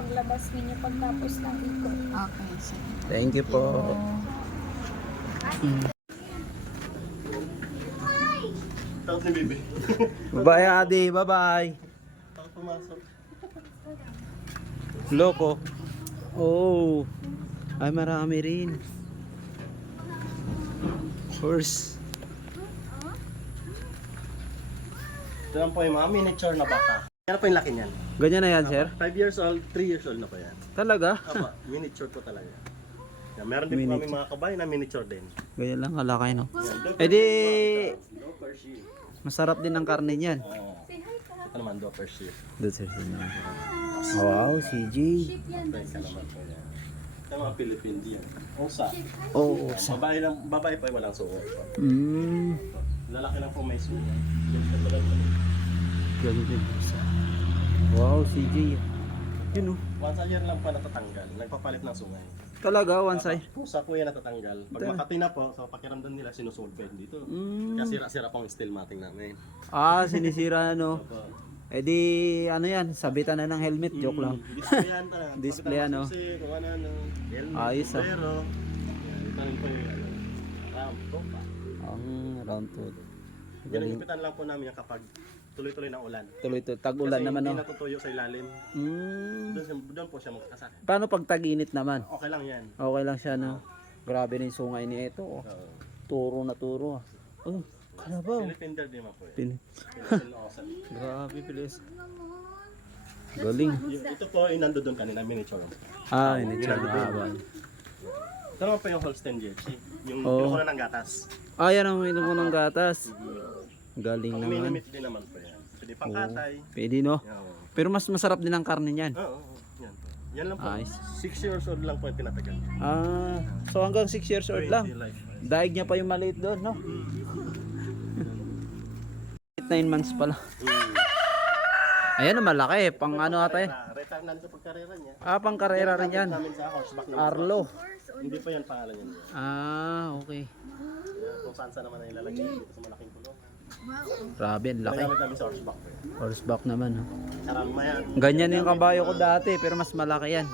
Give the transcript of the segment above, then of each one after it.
paglabas ninyo pagtapos ng ikot. Okay, sige. Thank you po. Takot ni Bibi. Bye Adi, bye-bye. Takot pumasok. Loko. Oh. Ay marami rin. Horse. Ito lang po yung mga miniature na baka. Yan po yung laki niyan. Ganyan na yan, sir? 5 years old, 3 years old na po yan. Talaga? Apa, miniature po talaga. Yan, meron din po kami mga kabayo na miniature din. Ganyan lang kalakay, no? Yan, Eh di, Doper sheep. masarap din ang karne niyan. Ito naman, Doper sheep. Doon, sir. Wow, CJ. Friend ka naman po yan. Ito mga Philippine yan. Osa. Oh, Yan, babae po ay walang suot. Lalaki lang po may suot. Galing din. Wow, CJ. Yun, oh. Once a year lang po natatanggal. Nagpapalit ng sungay. Talaga, one side. Pusa po yan natatanggal. Pag Makati na po, sa pakiramdam nila, sinusunod pa yun dito. Kasi sira-sira pong steel matting namin. Ah, sinisira, no? Opo. Eh di, ano yan, sabitan na ng helmet. Joke lang. Displayan pa na. Display, ano? Kung ano, helmet, Ayos, ah. pero, yan, ito rin po yung round pa. Ang round to. Ginagipitan lang po namin yan kapag tuloy-tuloy na ulan. Tuloy to. Tag-ulan naman, Kasi no? hindi natutuyo sa ilalim. Doon po siya magkasakit. Paano pag tag-init naman? Okay lang yan. Okay lang siya, no? Grabe na yung sungay ni ito, oh. Oo. Turo na turo, ah. Oh, kalabaw. Philippine Dare din po eh. Philippine Ocean. Grabe, bilis. Galing. Ito po yung nando doon kanina, miniature. Ah, ini siya mahaba. Ito naman po yung Holstein Jersey. Yung Oo. kinukuha ng gatas. Ah, yan ang uminom mo ng gatas. Galing Pag naman. minimit din naman po yan. Pwede pang katay. Pwede, no? Oo. Pero mas masarap din ang karne niyan. Oo, yan po. Yan lang po. Ayos. 6 years old lang po yung tinatagal. Ah, so hanggang 6 years old lang. 20 life. Daig niya pa yung maliit doon, no? 9 months pala. Ayan, malaki. Pang ano ata yan? Retire na sa pagkarera niya. Ah, pang karera rin yan. Namin sa horseback na Arlo. Hindi pa yan pangalan niya. Ah, okay. Kung saan saan naman ay lalagay dito sa malaking kulong. Grabe, ang laki. Nagamit namin sa horseback. Horseback naman, no? Sarama yan. Ganyan yung kabayo ko dati, pero mas malaki yan.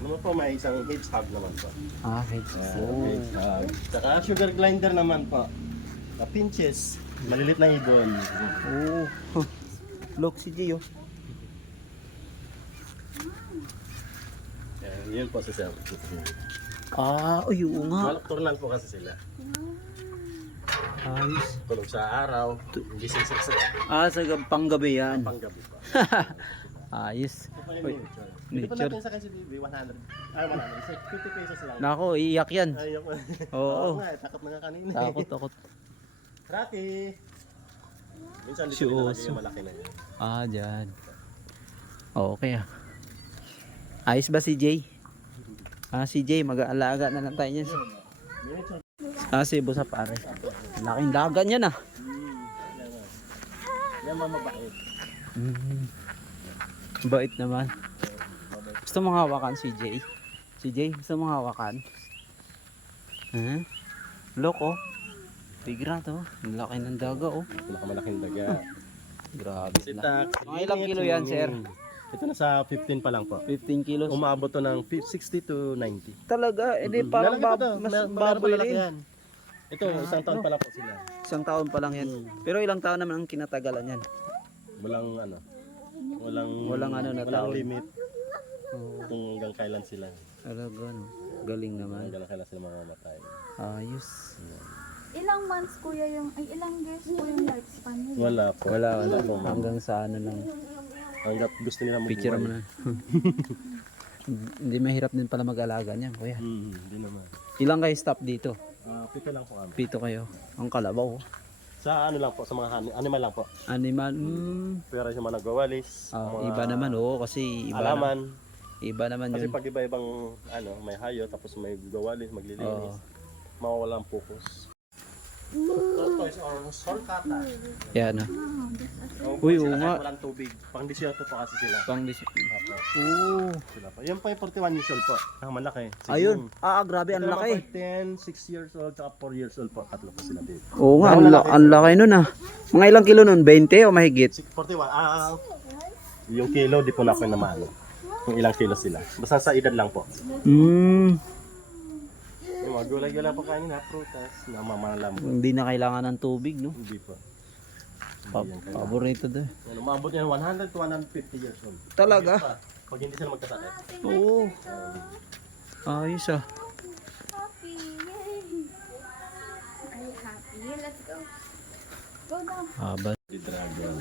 Naman po may isang hedgehog naman po. Ah, heads. Oh. Hedgehog. Saka sugar glider naman po. Na pinches. Malilit na ibon. Oh. Look si Gio. Yun po si Sir. Ah, uy, oo nga. Nocturnal po kasi sila. Ayos. Tulog sa araw. Gising sa Ah, sa panggabi yan. panggabi po. Ayos. Ito po yung Uy, miniature. Hindi pa miniature. natin sa kasi BB 100. Ah, 100. 50 pesos lang. Nako, iiyak yan. Ayoko. Oo. nga, takot na nga kanina. Takot, takot. Rocky. Minsan dito Si nilagay Oso. yung malaki na yan. Ah, dyan. Okay ah. Ayos ba si Jay? Ah, si Jay, mag-aalaga na lang tayo niyan. Miniature. Ah, si Busa pare. Laking dagat niyan ah. Yan mga mabait. Bait naman. Gusto mong hawakan si Jay? Si Jay, gusto mong hawakan? Ha? Loko. Tigra to. Ang laki ng daga oh. Pinakamalaking daga. Grabe Si na. Tax. Mga ilang kilo yan, sir? Ito na sa 15 pa lang po. 15 kilos. Umabot to ng 60 to 90. Talaga, edi parang mas baboy rin. Yan. Ito, isang taon pa lang po sila. Isang taon pa lang yan. Pero ilang taon naman ang kinatagalan yan? Walang ano. Walang na walang taon. limit kung hanggang kailan sila. Talaga no. Galing naman. Hanggang kailan sila mamamatay. Ayos. Ilang months kuya yung, ay ilang years po yung lifespan nila? Wala po. Wala. po. Hanggang sa ano lang. Hanggat gusto nila mabuhay. Picture mo na. Hindi mahirap din pala mag-alaga niyan, kuya. Hindi naman. Ilang kayo stop dito? Pito lang po kami. Pito kayo. Ang kalabaw. oh. Sa ano lang po, sa mga animal lang po. Animal. Pero yung mga nagwawalis, mga Iba naman oh. Kasi iba, alaman. iba naman Kasi yun. pag iba-ibang ano, may hayo tapos may gawalis, maglilinis, Oo. mawawala ang focus. Tortoise or sulcata. Yan, no? Oh, Uy, sila oo nga. kahit walang tubig. Pang 18 po kasi sila. Pang discipline. Apo. Oo. Sila po. Yan po yung 41 years old po. Ang malaki. Ayun. Grabe, ang Ito naman laki. po, 10, 6 years old, tsaka 4 years old po. Tatlo po sila dito. Oo nga, ang laki nun ah. Mga ilang kilo nun? 20 o mahigit? 41. Yung kilo, di po na ako naman. Kung ilang kilo sila. Basta sa edad lang po. Yung mga gulay-gulay po kanina, prutas, na mamalam. Hindi na kailangan ng tubig, no? Hindi po. Paborito doon. Ano, umabot yan 100 to 150 years old. Talaga? Pag hindi sila magkasakit. Oo. Ayos ah. Happy! Yay! Are you happy? Let's go. Go now. Haba. The dragon.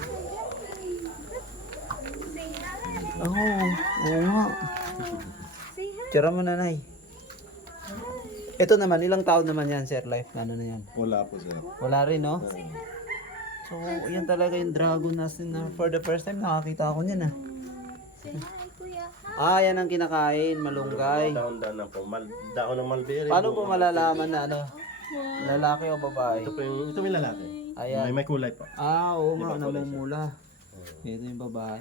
Say hi. Oo nga. Say hi. Tira mo nanay. Ito naman, ilang taon naman yan, Sir Life? Ano na yan? Wala po sir. Wala rin, no? So, yan talaga yung dragon natin na for the first time nakakita ako niyan ah. Say hi, kuya. Yan ang kinakain, malunggay. Daon-daon na po. Daon ng mulberry. Paano po malalaman na ano? Lalaki o babae? Ito may lalaki. Ayan. May kulay po. Oo nga, namumula. Ito yung babae.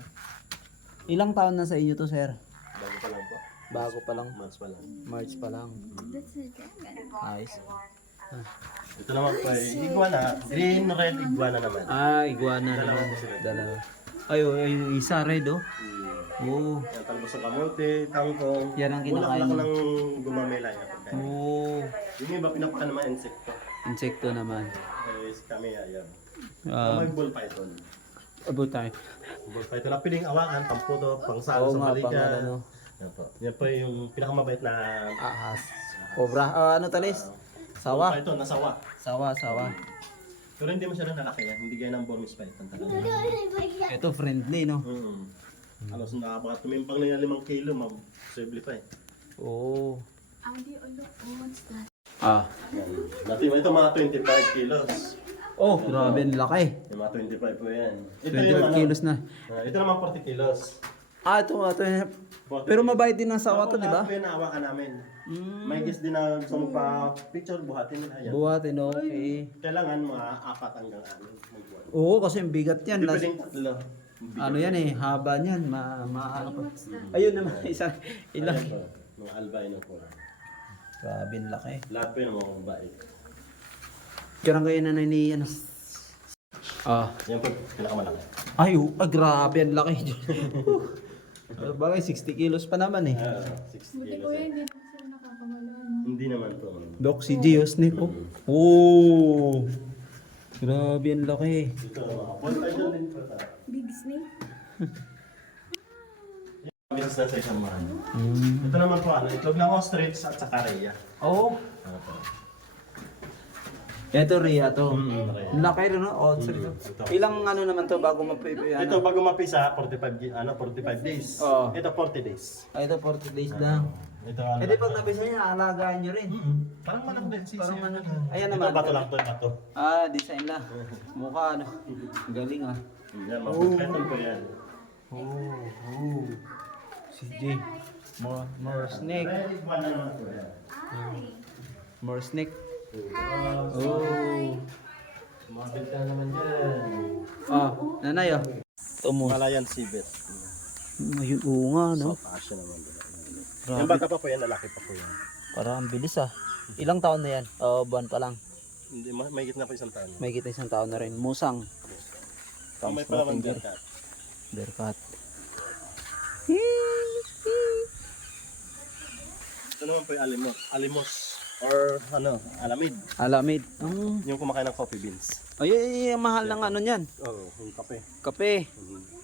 Ilang taon na sa inyo to, sir? Bago pa lang po. Bago pa lang. March pa lang. March pa lang. That's a dragon. Ayos. Ito naman po ay iguana. Green, red iguana naman. Iguana naman. Dalawa. Ay, yung isa red, oh. Oo. Yan, talbos ng kamote, kangkong. Yan ang kinakain Bulak niya. ng gumamela yung pagkain. Oo. Yung iba pinapakan naman insekto. Insekto naman. Guys, kami ayan. Um, May bull python. About tayo. Bull python na piling awakan, pamputo, pangsalo Oo sa nga, balikan. pang ano. Yan po. Yan po yung pinakamabait na Ahas. Cobra. Ano talis? bull Sawa. python, nasawa. Sawa. Pero hindi masyadong lalaki yan. Hindi gaya ng Burmese python talaga. Ito friendly, no? Alos na baka tumimpang na yung 5 kilo, mag-posible pa eh. Oo. Audi, look. Oh, what's that? Yan. Ito mga 25 kilos. Oh, grabe, ang laki. Yung mga 25 po yan. Ito 25 kilos na. Ito naman 40 kilos. Ito. Pero mabait din ang sawa to, di ba? Ako yan, naawakan namin. May guest din na gusto magpa-picture, buhatin nila yan. Buhatin, okay. Kailangan mga 4 hanggang 6 magbuhat. Oo, kasi ang bigat yan. Hindi pwedeng tatlo. Ano yan eh, haba niyan. Ano pa. Ayun naman, isa. Ilang. Ayan po, mga albino po. Grabe, ang laki. Lahat po yun ang mga babae. Karang kayo na ni ano. Yan po, pinakamalaki. Grabe, ang laki. Bagay, 60 kilos pa naman eh. 60 Buti kilos. kuya, hindi na sila nakakawala, no? Hindi naman po. Doc, si Gios, Nico. Oh! Grabe, ang laki. Ito, ball python din po. Big snake. Bilis na sa isang mahal. Ito naman po, itlog ng ostrich at saka rhea. Oo. Ano po? Ito, Rhea to. Rhea. Ang laki rin, no? Oh, sorry. Ilang ano naman to bago Ito bago mapisa, 45 days. Oo. Ito 40 days. Ito, 40 days lang. Ito Eh di pag napisa niya, alagaan nyo rin. parang manok din. Parang manok. Ayan Ito naman. bato lang to, bato. Design lang. Mukha, ano. Galing ah. Yan, mga python po yan. Si J. More snake. Red iguana naman po yan. More snake. Mga benta naman dyan. Nanay ah. Tumo. Malayan Sibet. Ayun, oo nga, no? South Asia naman din. Grabe. Yung bata pa po yan, lalaki pa po yan. Parang ang bilis ah. Ilang taon na yan? Buwan pa lang. Hindi, may gitna pa isang taon. May kita isang taon na rin. Musang. May palaman dyan ka. Berkat. Ito naman po yung alimos. Alimos. Or alamid. Alamid. Yung kumakain ng coffee beans. Ay, mahal ng ano niyan. Oo, yung kape. Kape.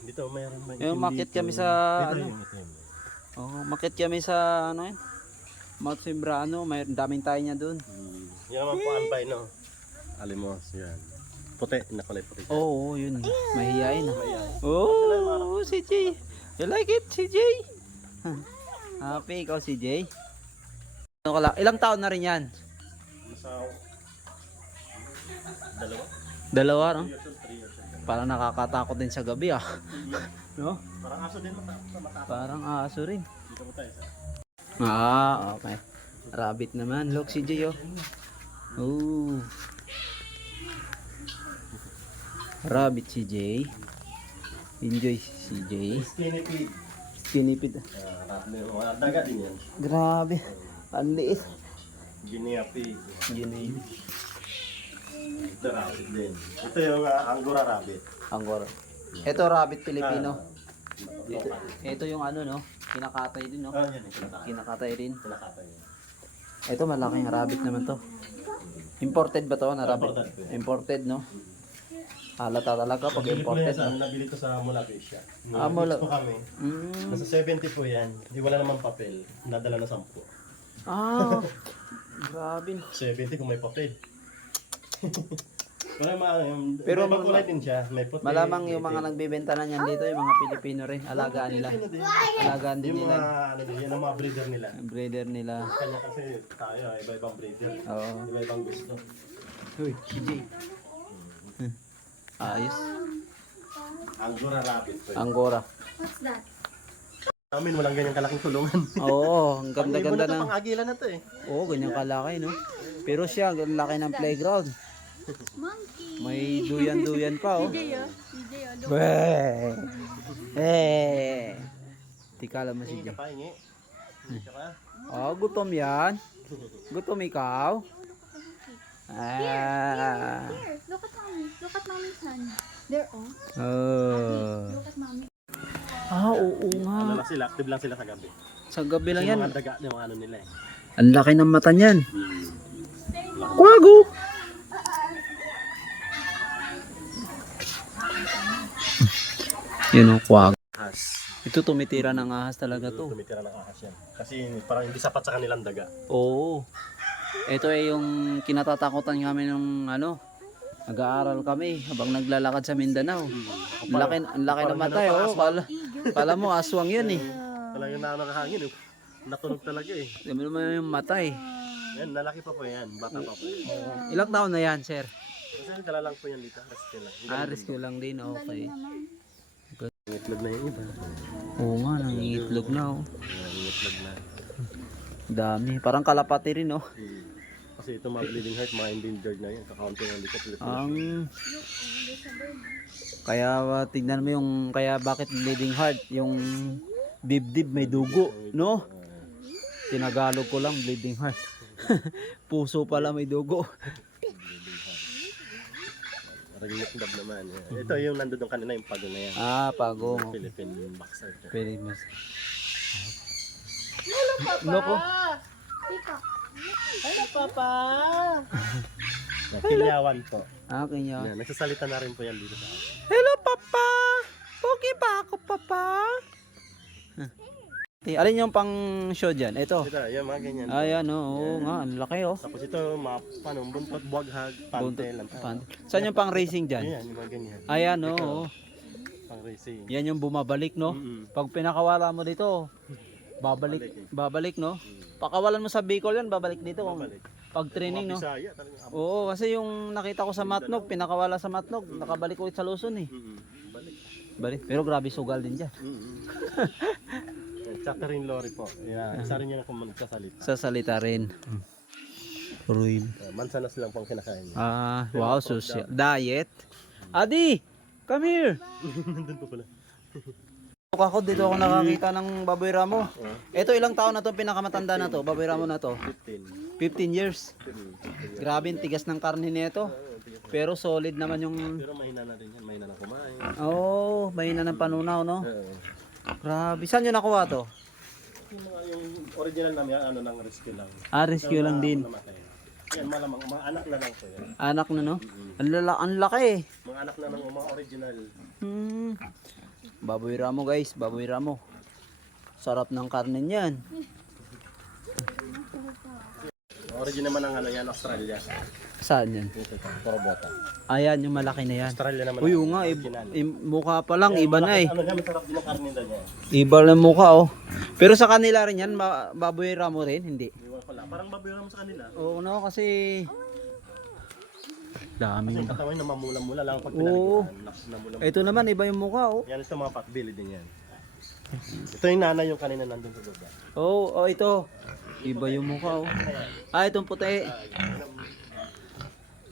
Dito mayroon may Yung makit kami sa ano. Makit kami sa ano yun. Mount Sembrano, may daming tayo niya doon. Yan naman po albino. Alimos, yan. Puti, nakulay puti. Oo, yun. Mahihain ah. Oh, si Jay. You like it, si Jay? Happy ikaw, si Jay? Ano ka lang? Ilang taon na rin yan? Nasa Dalawa, no? 3 years old, 3 years old. Parang nakakatakot din sa gabi ah. No? Parang aso din matakot. Parang aso rin. Dito po tayo sa. Okay. Rabbit naman. Look si Jay oh. Rabbit si Jay. Enjoy si Jay. Skinny pig. Skinny pig. Mga daga din yan. Grabe. Ang liit. Guinea pig. Yun Ito rabbit din. Ito yung Angora rabbit. Angkor. Ito rabbit Filipino. Local. Ito yung ano no, kinakatay din no. Yan yung kinakatay. Kinakatay rin. Kinakatay. Ito malaking rabbit naman to. Imported ba to na rabbit? Imported no. Halata talaga pag Nabili ko na yan imported. sa No? nabili ko sa Mulapecia. Mula- po kami. Nasa 70 po yan. Hindi wala namang papel. Nadala na 10. Ah, grabe. 70 kung may papel. Wala Pero may ibang kulay din siya. May puti. Malamang yung may mga pink. nagbebenta na niyan dito, yung mga Pilipino rin. Alagaan nila. Pilipino din. Alagaan din Yung nila. mga, ano din, yan ang mga breeder nila. Breeder nila. Kanya kasi tayo, iba-ibang breeder. Oo. Iba-ibang gusto. Uy, CJ. Ayos. Angora rabbit po. Angora. What's that? Amin, walang ganyang kalaking tulungan. Oo, ang ganda-ganda na. na. Pang-agilan na to eh. Oo, ganyan kalaki, no? Pero siya, ang laki ng playground. Monkey. May duyan-duyan pa, oh. DJ, oh. DJ, oh. Look. Weh! Eh! Tikala mo si Hingi ka Jay. pa, hingi. Hingi ka pa. Oh, gutom yan. Gutom ikaw. Ah. Here, look at mommy. Look at mommy's hand. There, oh. Oh. Look at mommy. Ah, oo nga. Ano lang sila, active lang sila sa gabi. Sa gabi lang yan. Yung mga daga, yung ano nila eh. Ang laki ng mata niyan. Kwago! Yun o, kwago. Ahas. Ito tumitira ng ahas talaga to. Tumitira ng ahas yan. Kasi parang hindi sapat sa kanilang daga. Oo. Ito ay yung kinatatakutan kami ng ano, nag-aaral kami habang naglalakad sa Mindanao. Ang laki ng mata eh. Oh. Kala mo aswang yan eh. Talagang nakakahangin eh. Natunog talaga eh. Sabi naman yung mata eh. Yan, nalaki pa po yan. Bata pa po yan. Ilang taon na yan, sir? Kasi dala lang po yan dito. Rescue lang. Rescue lang din. Okay. Itlog na yung iba. Oo nga, nangingitlog na oh. Itlog na. Dami. Parang kalapati rin oh. Kasi ito mga bleeding heart, mga endangered na yan. Kakaunti lang dito. Ang kaya tignan mo yung kaya bakit bleeding heart yung dibdib may dugo no tinagalog ko lang bleeding heart puso pala may dugo Ragilip-dab naman. Ito yung nandun kanina yung pago na yan. pago Philippine boxer. pwede mas loko Peacock. Ano papa? Kilyawan po. kanya Yan, nagsasalita na rin po yan dito sa akin. hello papa pogi pa ako papa alin yung pang show dyan ito Ito, yan mga ganyan. ayan oo nga ang laki oh Tapos ito, mga buntot, buwaghag, pantel. saan yung pang racing dyan Yan, yung mga ganyan. ayan oo Pang racing. yan yung bumabalik no pag pinakawala mo dito babalik no pakawalan mo sa Bicol yan babalik dito pag training no Bisaya, talagang oo kasi yung nakita ko sa Matnog pinakawala sa Matnog nakabalik ulit sa Luzon eh balik. pero grabe sugal din dyan Catherine Lori po. Yeah, isa rin yan kung magsasalita. sa salita rin Ruin. Mansanas lang pong kinakain niya. Wow social diet Adi come here Nandun po pala. ako dito ako nakakita ng Baboy Ramo ito ilang taon na to pinakamatanda na to Baboy Ramo na to 15. 15 years grabe ang tigas ng karne nito pero solid naman yung Pero mahina na rin yan. Mahina na kumain. mahina ng panunaw no Oo. grabe saan nyo nakuha to Yung original namin, ano lang, rescue lang. rescue lang din Namatay. Yan, malamang, mga anak na lang po yan. anak na no ang laki eh Mga anak na ng mga original. Baboy Ramo guys Baboy Ramo sarap ng karne niyan Original naman ng ano yan, Australia. saan yan Ito, puro bota. ayan yung malaki na yan Australia naman. uy nga mukha pa lang iba na eh Ano yan, masarap din ang karne nila niya. iba lang mukha oh pero sa kanila rin yan Baboy Ramo rin hindi Iwan pala. Parang baboy sa kanila. oo no kasi dami Yung katawan na mamula-mula lang pag oo pinalitan. Namula. ito naman iba yung mukha oh Yan ito mga potbelly din yan. Ito yung nanay yung kanina nandun sa baba. oh ito iba yung mukha oh itong puti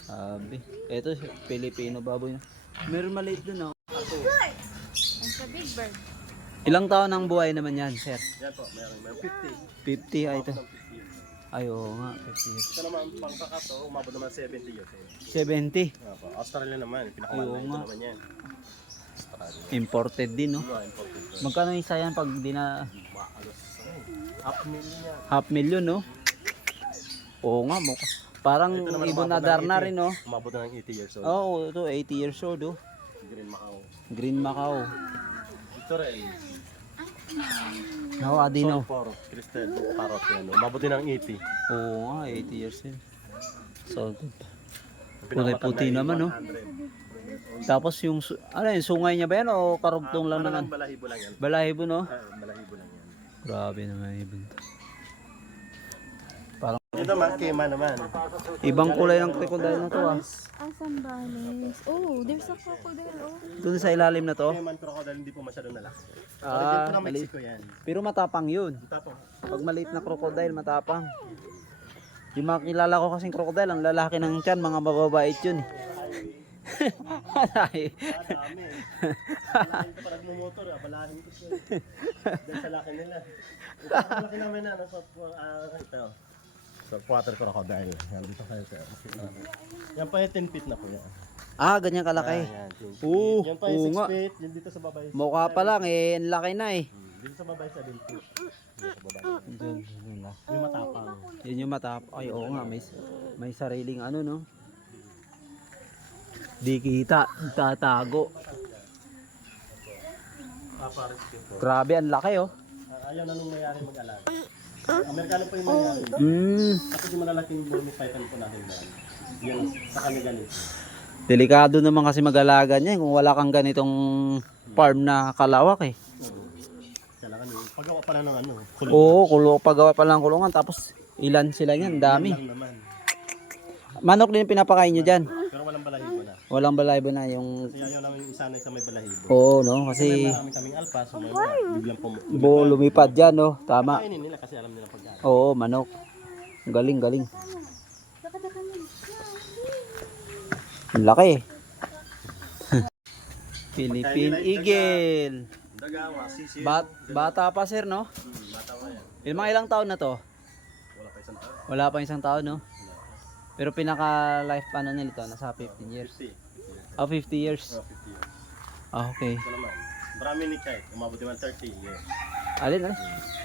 sabi ito Filipino baboy na Meron maliit dun, oh. Ang sa Big Bird. Ilang taon ang buhay naman yan, sir? Yan po, meron 50. 50 ay ito. Umabot ng 50 years. Ay, oo nga, 50 years. Ito naman, pang kakato, umabot naman 70 years. 70. Nga po, Australia naman, Oo pinakamalaki ito nga. naman yan. Australia. Imported din, no? Mga important. Magkano isa yan pag di na Maalos. Half million yan. half million, no? Oo nga, mukha. Parang Ito naman, ibon na umabot ng dar na 80. rin, no? Umabot na ng 80 years old. Oo, ito 80 years old, oh. Green Macau. Green Macau. Ito rin. No, adi no. For Cristal Parrot yan. Umabot din ng 80. Oo nga, 80 years din. So, Ang kulay puti pinakamatanda naman, no? 100. Tapos yung, ano yun, sungay niya ba yan o karugtong lang Parang naman? balahibo lang yan. Balahibo, no? Balahibo lang yan. Grabe naman ibon. Ito man, kema naman. Ibang kulay ng crocodile na to, ah. Asam balis. Oh, there's a crocodile. Oh. Doon sa ilalim na to. Keman crocodile hindi po masyadong nalaki. Ah, Origin po ng mali. Mexico yan. Pero matapang yun. Tapos, Pag maliit na crocodile, matapang. Yung mga kilala ko kasing crocodile, ang lalaki ng tiyan, mga mababait yun. eh. Ay. dami. Balahin ko pa nagmumotor, balahin ko siya. Dahil sa laki nila. Ito ang laki namin na, ito. So, water crocodile. Yan, dito kayo sir. Yan pa yung 10 feet na po yan. Ah, ganyan kalaki. Yan, 10 feet. Oo, Yan pa oo yung 6 nga. feet. Yan dito sa babay. Mukha pa lang eh, ang laki na eh. Dito sa babay 7 feet. Dito sa babay. Yun lang. Yung matapang. Yun yung matap. Ay, oo nga, may sariling ano, no? Di kita, tatago. Paparis ko po. Grabe, ang laki, oh. Ayaw na nung mayari mag-alaga. Amerikano po yung mayari. Tapos yung malalaking Burmese python po natin dyan. Yan, sa kami galit. Delikado naman kasi mag-alaga niya kung wala kang ganitong farm na kalawak eh. Kailangan yung paggawa pa na ng ano, kulong. Oo, paggawa pa lang kulungan tapos ilan sila niyan, dami. Lang naman. Manok din pinapakain nyo dyan. Pero walang balahibo na. Walang balahibo na yung... Kasi ayaw namin isanay sa may balahibo. Oo, no? Kasi Kasi marami kaming alpa, so may biglang lumipad dyan, no? Tama. kainin nila kasi alam nila pagkain. Oo, manok. Galing, galing. Ang laki eh. Philippine Eagle. Dagawa, sisiyo. Bata pa sir, no? Bata pa yan. Ilang taon na to? Wala pa isang tao. Wala pa isang taon, no? Pero pinaka life ano nila to, nasa 15 years. 50. Oh, 50 years. 50 years. Ah, okay. Ito naman. Brahminic kite. Umabot naman 30 years. Alin, alin?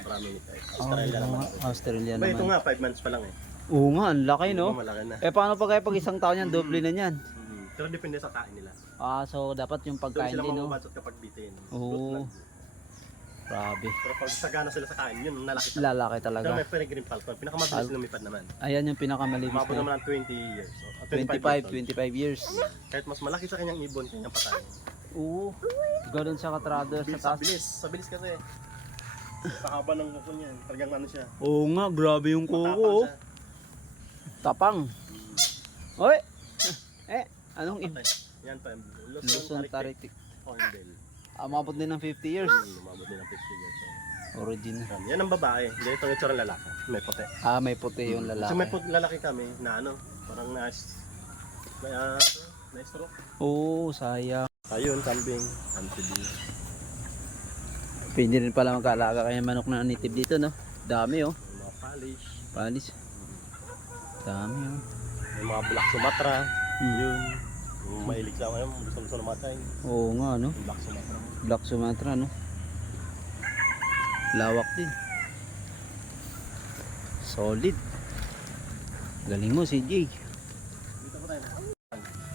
Brahminic kite. Oh, Australia naman. Australia Ba, ito naman. nga, 5 months pa lang eh. Oo nga, ang laki, no? Malaki na. Eh, paano pa kaya pag isang taon yan, doble na yan? Pero depende sa kain nila. Ah, so dapat yung Doon pagkain sila din, no? mababansot kapag bitin. Oo. Grabe. Pero pag sagana sila sa kain, yun, lalaki talaga. Lalaki Pero talaga. may peregrine falcon. Pinakamabilis lumipad naman. Ayan yung pinakamalinis Umabot na. naman ng 20 years. O, 25 years. Kahit mas malaki sa kanyang ibon, kanyang patayin. Oo. Ganun siya ka-trader sa taas. Sa bilis kasi. Sa haba ng kuko niyan. Talagang ano siya. Oo nga, grabe yung kuko. Matapang Oh. siya. Tapang. Oy! Anong Patay. Yan pa. Luzon Taritik? Hornbill. Umabot din ng 50 years. Umabot din ng 50 years. Original. Yan ang babae. Ganito ang itsura ng lalaki. May puti. Ah, may puti yung Kasi may lalaki. lalaki kami na ano, parang na-stroke. Oo, sayang. Ayun, kambing, amphibian. Pwede rin pala mag-aalaga kaya manok na native dito, no? Dami, oh. Mga polish, Panis. Dami, oh. may mga black Sumatra. Hmm. Yun. Yung mahilig sa ngayon, gusto namatay. Oo nga, no? Yung black Sumatra. Black Sumatra, no? Lawak din. Solid. Galing mo, CJ. Dito po tayo.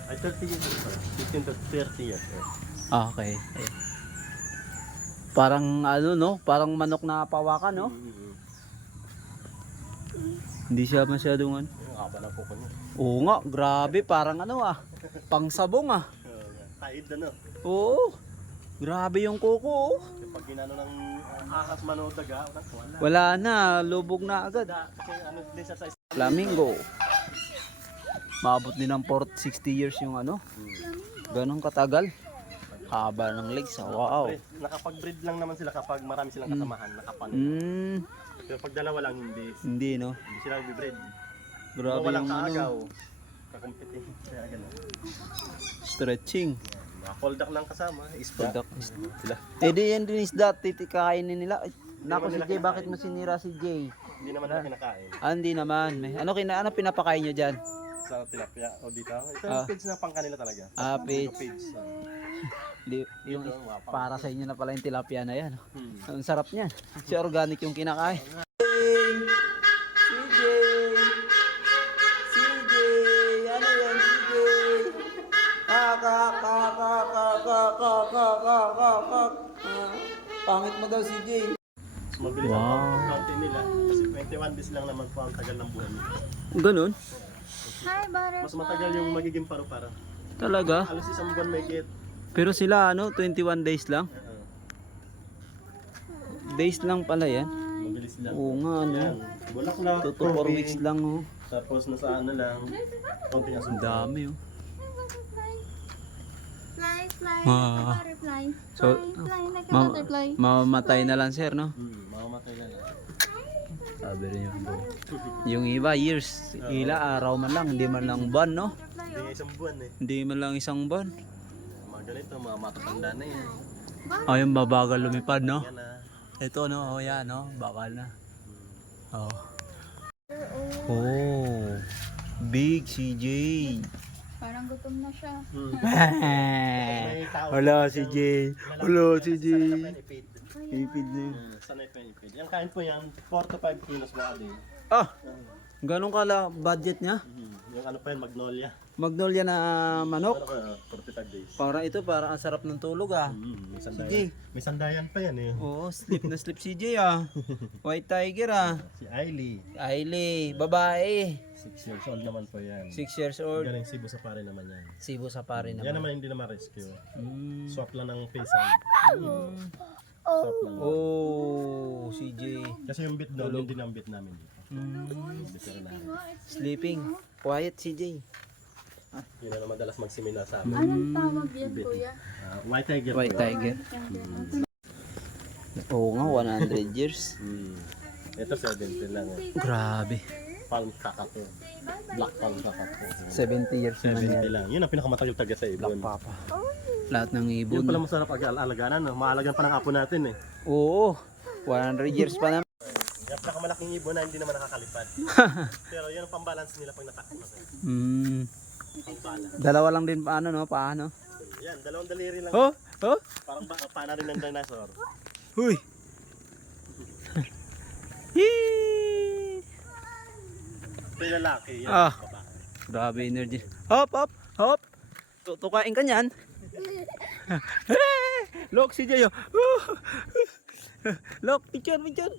Ay, 30 years. 15 to 30 years. Ah, okay. Parang ano, no? Parang manok na pawakan, no? Hindi siya masyadong ano. Yung haba ng kuko niya. Oo nga, grabe. Parang ano ah. Pangsabong ah. Taid na no. Oo. Grabe yung kuko, oh. Pag ginano ng ahas man o daga, wala. Wala na, lubog na agad. Kasi ano din siya sa Flamingo. Maabot din ng 60 years yung ano. Ganong katagal. Haba ng legs. Ah. Wow. Nakapag-breed lang naman sila kapag marami silang kasamahan, nakapan. Pero pag dalawa lang Hindi, no? hindi sila nagbe-breed. Grabe Walang yung kaagaw. ano, Kakumpitin. Kaya ganun. stretching. Mga poldak lang kasama, isda. Poldak. Sila. Eh di yan din isda, titikainin nila. Ay, nako si nila Jay, bakit mo kinakain. sinira si Jay? Hindi naman nila kinakain. Ah, hindi naman. May, ano pinapakain nyo dyan? Sa tilapia o dito. Ito Ah. yung page na pang kanila talaga. Ah, Ito page. page. Yung, Ito, mga pang- para sa inyo na pala yung tilapia na yan. Hmm. Ang sarap niyan. Si organic yung kinakain. CJ! Ano yan, CJ? Pangit mo daw, CJ. Mas mabilis Wow. ang counting nila. Kasi 21 days lang naman po ang tagal ng buwan nila. Ganun? Hi, butterfly. Mas matagal yung magiging paru-para. Talaga? Alos isang buwan may kit. Pero sila, 21 days lang? Days lang pala yan. Mabilis lang. Oo nga, Yan. Bulaklak, 2 to 4 coffee, weeks lang, oh. Tapos nasa ano lang, konting Ang asukal. dami, oh. Butterfly. Fly, fly, Ah. like a butterfly. So, Fly, fly, like a Ma- butterfly. mamamatay na lang, sir, no? Mamamatay na lang. Sabi rin yung iba, years. Ila, araw man lang, hindi man lang buwan, no? Hindi nga isang buwan eh. Hindi man lang isang buwan. Mga ganito, mga matatanda na yan. Oh, yung babagal lumipad, no? Yan na. Ito, no? Oh, yan, no? Bakal na. Oh. Oh. Big CJ. Parang gutom na siya. May tao. Wala si Jay. Wala si Sanay na Jay. pa yan ipid. Ipid na yun. Sanay pa yan ipid. Yung kain po yan, 4 to 5 kilos ba day. Ah! Ganun kala budget niya? Yung ano pa yan, magnolia. Magnolia na manok. Ano ka, 45 days. Para ang sarap ng tulog, ah. May Si sandayan. Jay. May sandayan pa yan eh. Oo, sleep na sleep si Jay, ah. White Tiger, ah. Si Ailey, Ailey, babae. 6 years old naman po yan. 6 years old. Galing Cebu sa pare naman yan. Cebu Safari Yan naman. naman hindi naman rescue. Mm. Swap lang ng pesan. Swap lang. Oh, si Jay. Kasi yung bit doon, hindi ang bit namin dito. Veterinary. Sleeping. Quiet si Jay. Yun na naman dalas magsimina sa amin. Anong tawag yan, kuya? White tiger. White po. Tiger. Oo nga, 100 years. Ito 70 lang eh. Grabe. Palm kakato. Black palm kakato. 70 years na 70 nangyari. lang. Yun ang pinakamatagal taga sa ibon. Papa. Lahat ng Yun ibon. pala masarap alagaan. No? Maalagan pa ng apo natin eh. Oo. 100 years pa naman. Yung pinakamalaking ibon na hindi naman nakakalipad. Pero yun ang pambalance nila pag natakbo na sa'yo. Pambalance. Dalawa lang din paano, no? Paano? Yan, dalawang daliri lang. Oh! Oh! Parang pana rin ng dinosaur. Huy! Hee! Ito yung lalaki. Yan, Ah. babae. Grabe energy. Hop! Hop! Hop! Tutukain ka niyan. Look si Jayo. Look, picture, picture.